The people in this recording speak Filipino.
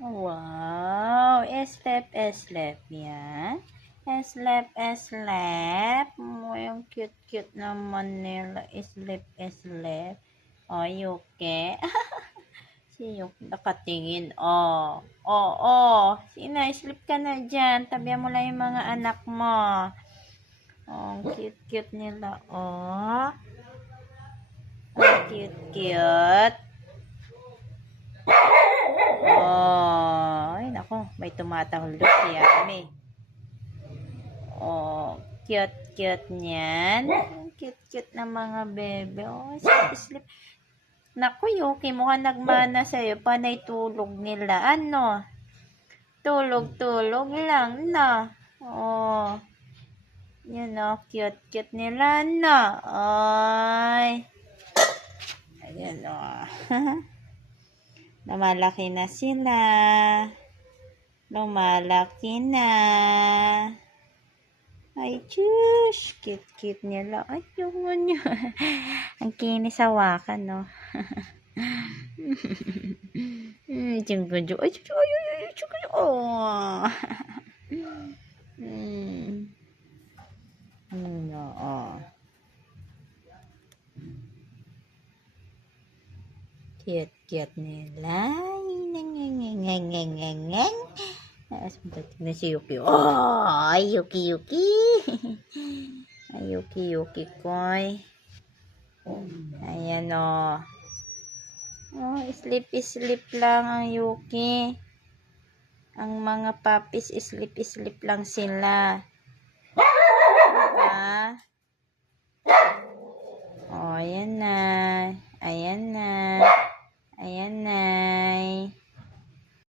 Wow, eslep yan. Eslep. Yung cute naman nila. Eslep. O, Yuki. Si Yuki nakatingin. Sina, sleep ka na dyan. Tabihan mo lang yung mga anak mo. Oh, cute nila. Cute. Ay nako, may tumatahol doon si Yami. Cute niyan. Cute na mga bebe. Sleep. Naku, Yuki, mukhang nagmana sa'yo. Panay tulog nila. Ano? Tulog lang na. Yun cute nila na. Ayan lumalaki na sila. Lumalaki na. Ay, tshus. Cute nila. Ay, yung ano. Ang kinis hawakan, no? Ay, Cute nila. Tignan si Yuki. Ay, Yuki. Ay, Yuki koy. Ayan sleep lang ang Yuki. Ang mga puppies, sleep lang sila. Diba? Ayan na.